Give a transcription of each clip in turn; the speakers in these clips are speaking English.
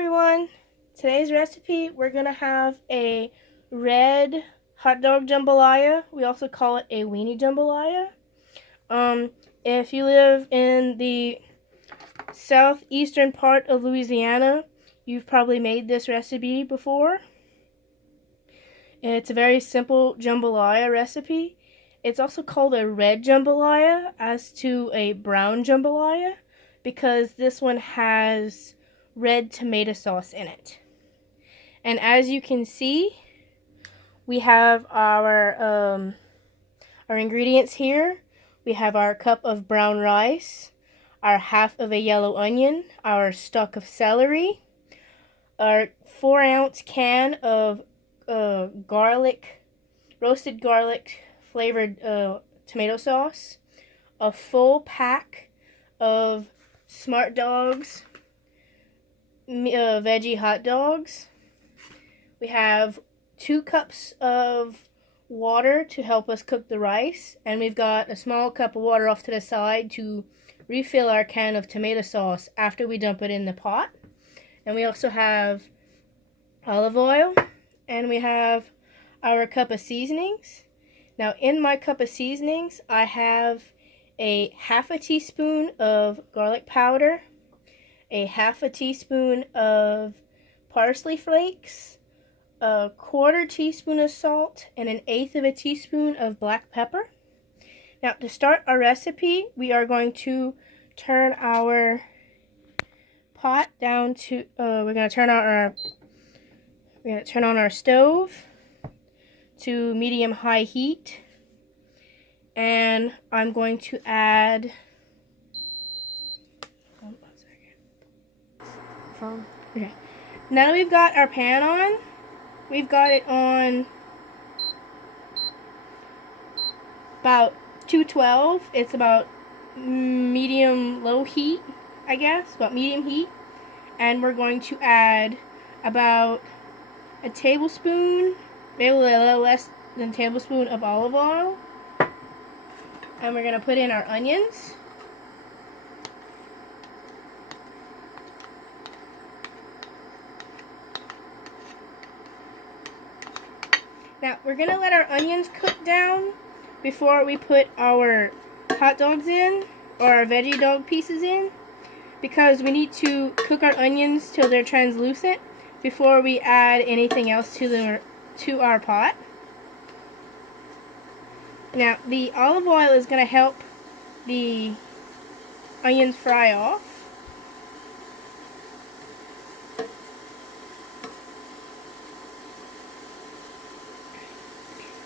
everyone. Today's recipe, we're going to have a red hot dog jambalaya. We also call it a weenie jambalaya. If you live in the southeastern part of Louisiana, you've probably made this recipe before. It's a very simple jambalaya recipe. It's also called a red jambalaya as to a brown jambalaya because this one has red tomato sauce in it. And as you can see, we have our ingredients here. We have our cup of brown rice, our half of a yellow onion, our stalk of celery, our 4-ounce can of roasted garlic flavored tomato sauce, a full pack of Smart Dogs veggie hot dogs. We have 2 cups of water to help us cook the rice, and we've got a small cup of water off to the side to refill our can of tomato sauce after we dump it in the pot. And we also have olive oil, and we have our cup of seasonings. Now in my cup of seasonings, I have a half a teaspoon of garlic powder, a half a teaspoon of parsley flakes, a 1/4 teaspoon of salt, and 1/8 of a teaspoon of black pepper. Now to start our recipe, we are going to turn our pot down to we're going to turn on our stove to medium-high heat, and I'm going to add okay. Now that we've got our pan on, we've got it on about 212. It's about medium-low heat, I guess, about medium heat. And we're going to add about a tablespoon, maybe a little less than a tablespoon of olive oil. And we're going to put in our onions. Now, we're going to let our onions cook down before we put our hot dogs in, or our veggie dog pieces in, because we need to cook our onions till they're translucent before we add anything else to our pot. Now, the olive oil is going to help the onions fry off.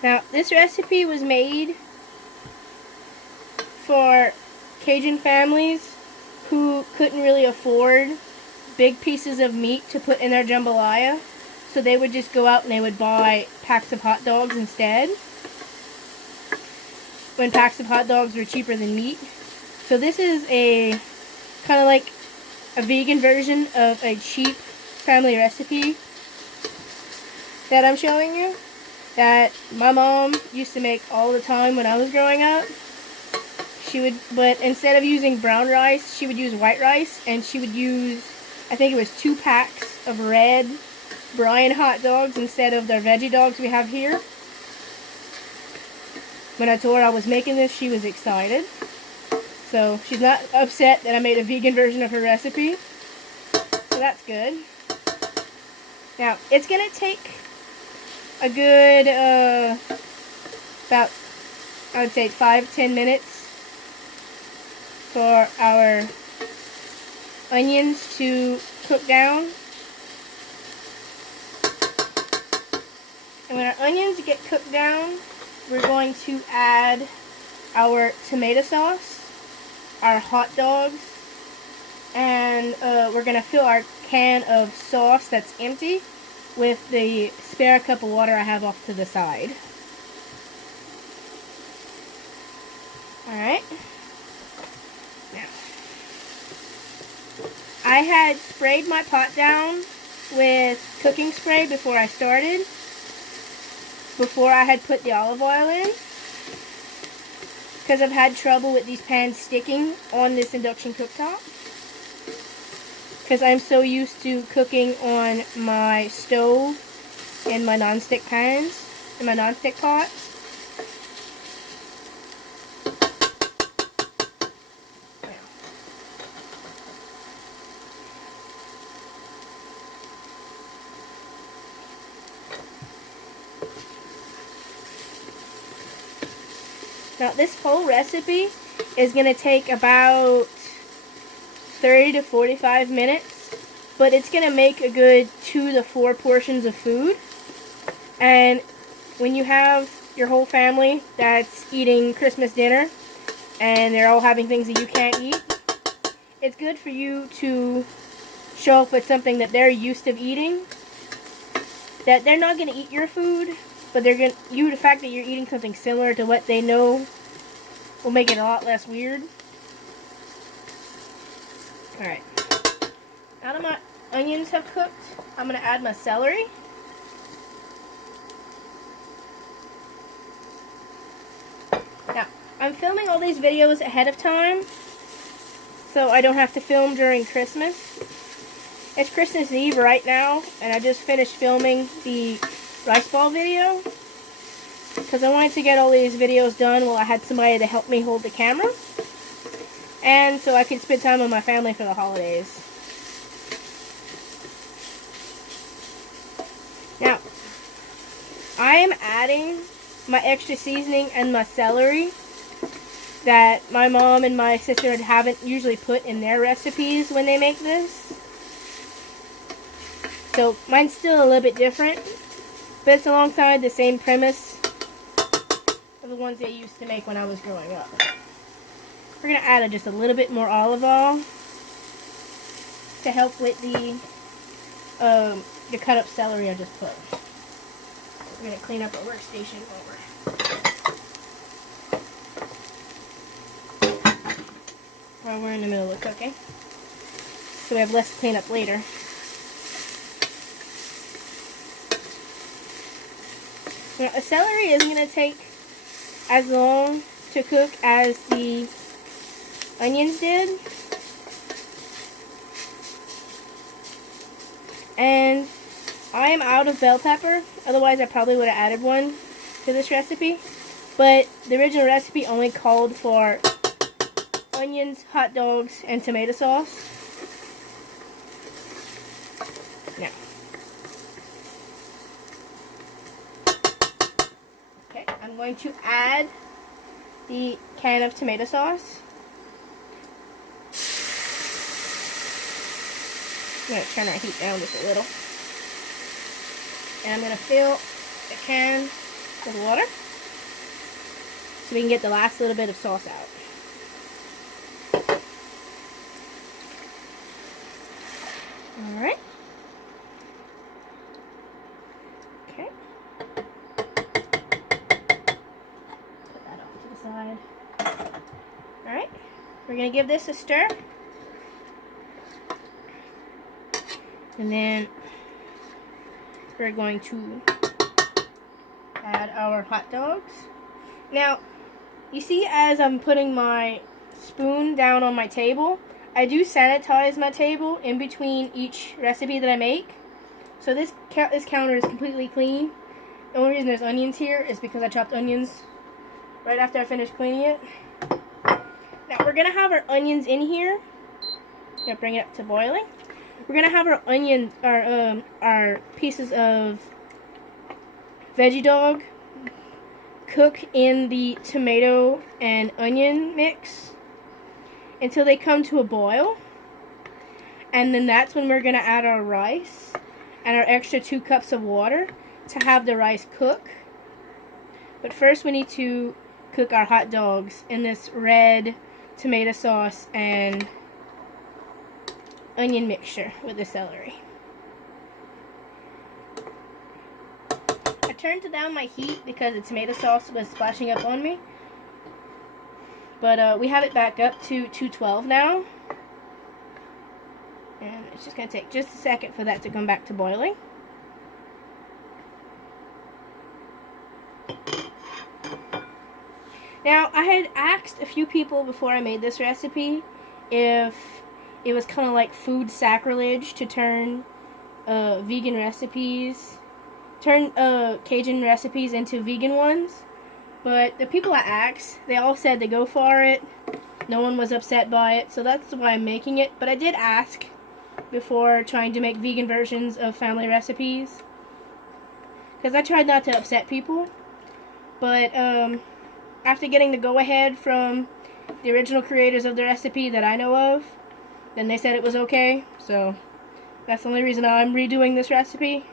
Now, this recipe was made for Cajun families who couldn't really afford big pieces of meat to put in their jambalaya, so they would just go out and they would buy packs of hot dogs instead, when packs of hot dogs were cheaper than meat. So this is a kind of like a vegan version of a cheap family recipe that I'm showing you, that my mom used to make all the time when I was growing up. But instead of using brown rice, she would use white rice, and she would use, I think it was 2 packs of red brine hot dogs instead of the veggie dogs we have here. When I told her I was making this, she was excited. So she's not upset that I made a vegan version of her recipe. So that's good. Now, it's going to take a good, about, I would say 5-10 minutes for our onions to cook down. And when our onions get cooked down, we're going to add our tomato sauce, our hot dogs, and we're going to fill our can of sauce that's empty with the spare cup of water I have off to the side. Alright. Now, I had sprayed my pot down with cooking spray before I started, before I had put the olive oil in, because I've had trouble with these pans sticking on this induction cooktop. because I'm so used to cooking on my stove in my non-stick pans, in my non-stick pots. Now this whole recipe is going to take about 30 to 45 minutes, but it's going to make a good 2 to 4 portions of food. And when you have your whole family that's eating Christmas dinner and they're all having things that you can't eat, it's good for you to show up with something that they're used to eating, that they're not going to eat your food, but the fact that you're eating something similar to what they know will make it a lot less weird. Alright. Now that my onions have cooked, I'm going to add my celery. Now, I'm filming all these videos ahead of time, so I don't have to film during Christmas. It's Christmas Eve right now, and I just finished filming the rice ball video, because I wanted to get all these videos done while I had somebody to help me hold the camera, and so I could spend time with my family for the holidays. Now, I am adding my extra seasoning and my celery that my mom and my sister haven't usually put in their recipes when they make this. So mine's still a little bit different, but it's alongside the same premise of the ones they used to make when I was growing up. We're going to add just a little bit more olive oil to help with the cut up celery I just put. We're going to clean up our workstation while we're in the middle of cooking, so we have less to clean up later. Now, a celery isn't going to take as long to cook as the onions did. And I am out of bell pepper, otherwise I probably would have added one to this recipe. But the original recipe only called for onions, hot dogs, and tomato sauce. Now, okay, I'm going to add the can of tomato sauce. I'm going to turn our heat down just a little. And I'm going to fill the can with water so we can get the last little bit of sauce out. Alright. Okay. Put that off to the side. Alright. We're going to give this a stir. And then we're going to add our hot dogs. Now, you see as I'm putting my spoon down on my table, I do sanitize my table in between each recipe that I make. So this counter is completely clean. The only reason there's onions here is because I chopped onions right after I finished cleaning it. Now we're going to have our onions in here. I'm going to bring it up to boiling. We're going to have our onion, our pieces of veggie dog cook in the tomato and onion mix until they come to a boil. And then that's when we're going to add our rice and our extra 2 cups of water to have the rice cook. But first we need to cook our hot dogs in this red tomato sauce and onion mixture with the celery. I turned down my heat because the tomato sauce was splashing up on me. But we have it back up to 212 now. And it's just going to take just a second for that to come back to boiling. Now, I had asked a few people before I made this recipe if it was kind of like food sacrilege to turn vegan recipes, turn Cajun recipes into vegan ones. But the people I asked, they all said to go for it. No one was upset by it, so that's why I'm making it. But I did ask before trying to make vegan versions of family recipes, because I tried not to upset people. But after getting the go-ahead from the original creators of the recipe that I know of, then they said it was okay. So that's the only reason I'm redoing this recipe.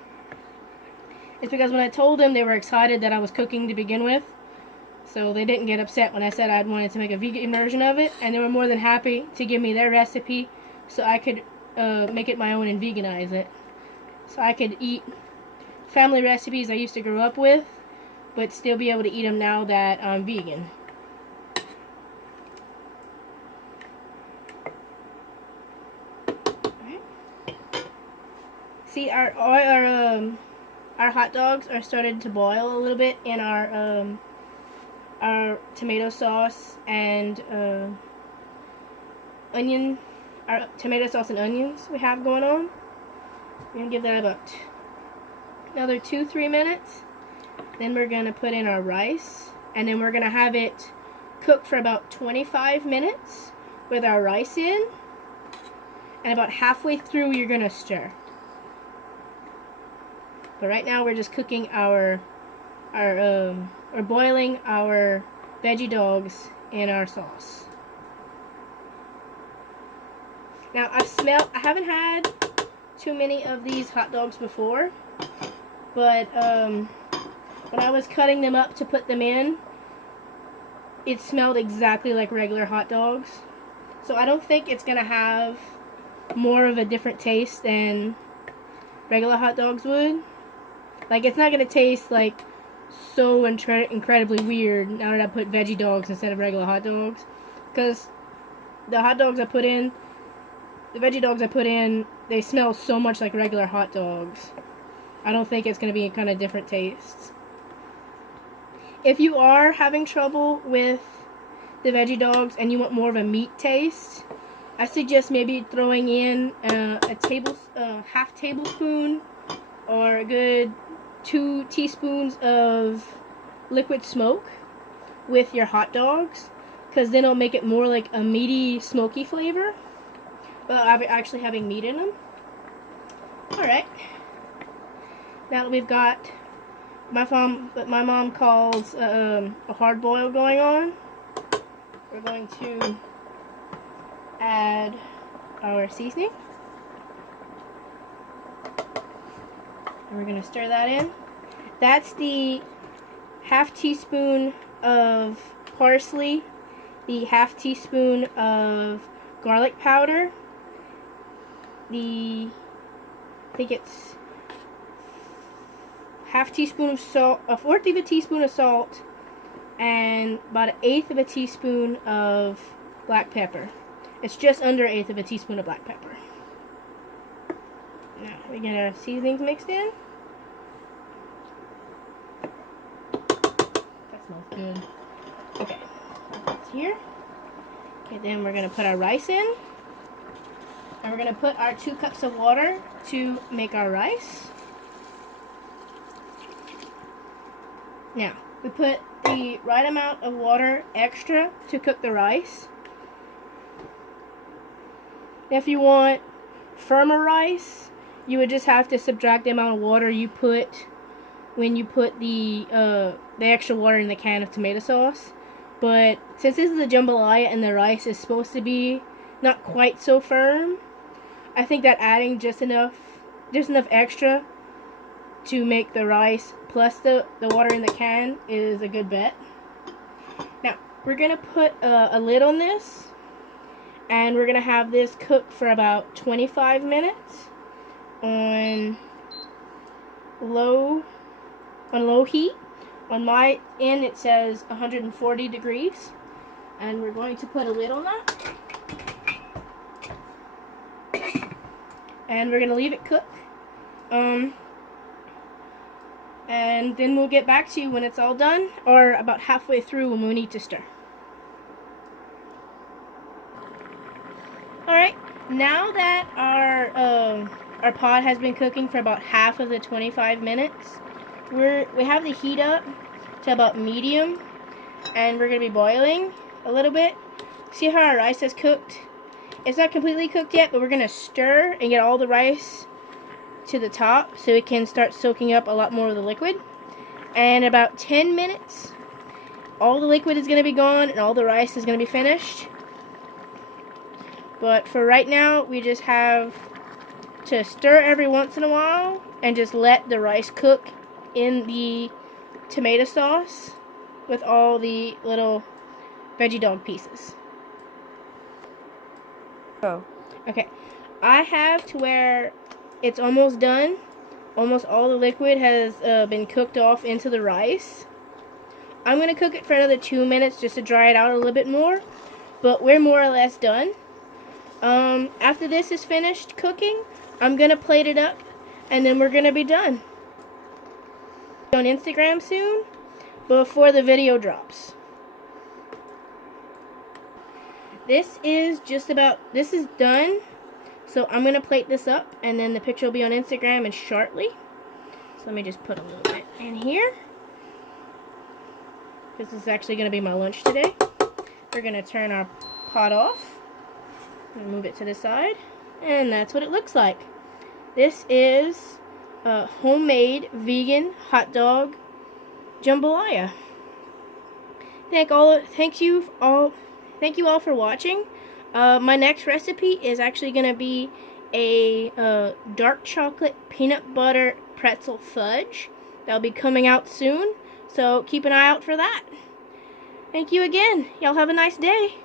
It's because when I told them, they were excited that I was cooking to begin with. So they didn't get upset when I said I wanted to make a vegan version of it. And they were more than happy to give me their recipe so I could make it my own and veganize it. So I could eat family recipes I used to grow up with, but still be able to eat them now that I'm vegan. Alright. See, our hot dogs are starting to boil a little bit in our tomato sauce and our tomato sauce and onions we have going on. We're gonna give that about another 2-3 minutes. Then we're gonna put in our rice, and then we're gonna have it cook for about 25 minutes with our rice in, and about halfway through you're gonna stir. But right now we're just cooking or boiling our veggie dogs in our sauce. Now I haven't had too many of these hot dogs before, but when I was cutting them up to put them in, it smelled exactly like regular hot dogs. So I don't think it's gonna have more of a different taste than regular hot dogs would. Like, it's not gonna taste like so incredibly weird now that I put veggie dogs instead of regular hot dogs, because the veggie dogs I put in, they smell so much like regular hot dogs. I don't think it's gonna be a kind of different taste. If you are having trouble with the veggie dogs and you want more of a meat taste, I suggest maybe throwing in half tablespoon or a good 2 teaspoons of liquid smoke with your hot dogs, because then it'll make it more like a meaty, smoky flavor, but actually having meat in them. Alright, now that we've got what my mom calls a hard boil going on, we're going to add our seasoning. And we're going to stir that in. That's the half teaspoon of parsley, the half teaspoon of garlic powder, I think it's half teaspoon of salt, a fourth of a teaspoon of salt, and about an eighth of a teaspoon of black pepper. It's just under an eighth of a teaspoon of black pepper. Now we get our seasonings mixed in. That smells good. Okay, that's here. Okay, then we're gonna put our rice in, and we're gonna put our 2 cups of water to make our rice. Now we put the right amount of water extra to cook the rice. If you want firmer rice, you would just have to subtract the amount of water you put when you put the extra water in the can of tomato sauce. But since this is a jambalaya and the rice is supposed to be not quite so firm, I think that adding just enough extra to make the rice plus the water in the can is a good bet. Now we're gonna put a lid on this, and we're gonna have this cook for about 25 minutes on low heat. On my end it says 140 degrees, and we're going to put a lid on that, and we're gonna leave it cook. And then we'll get back to you when it's all done, or about halfway through when we need to stir. Alright, now that our pot has been cooking for about half of the 25 minutes, we have the heat up to about medium, and we're gonna be boiling a little bit. See how our rice has cooked? It's not completely cooked yet, but we're gonna stir and get all the rice to the top so it can start soaking up a lot more of the liquid. And about 10 minutes, all the liquid is gonna be gone and all the rice is gonna be finished. But for right now, we just have to stir every once in a while and just let the rice cook in the tomato sauce with all the little veggie dog pieces. Oh. Okay, I have to where it's almost done. Almost all the liquid has been cooked off into the rice. I'm going to cook it for another 2 minutes just to dry it out a little bit more, but we're more or less done. After this is finished cooking, I'm going to plate it up, and then we're going to be done. On Instagram soon, before the video drops. This is done, so I'm going to plate this up, and then the picture will be on Instagram and shortly. So let me just put a little bit in here. This is actually going to be my lunch today. We're going to turn our pot off. And move it to the side, and that's what it looks like. This is a homemade vegan hot dog jambalaya. Thank you all for watching. My next recipe is actually going to be a dark chocolate peanut butter pretzel fudge. That'll be coming out soon, so keep an eye out for that. Thank you again. Y'all have a nice day.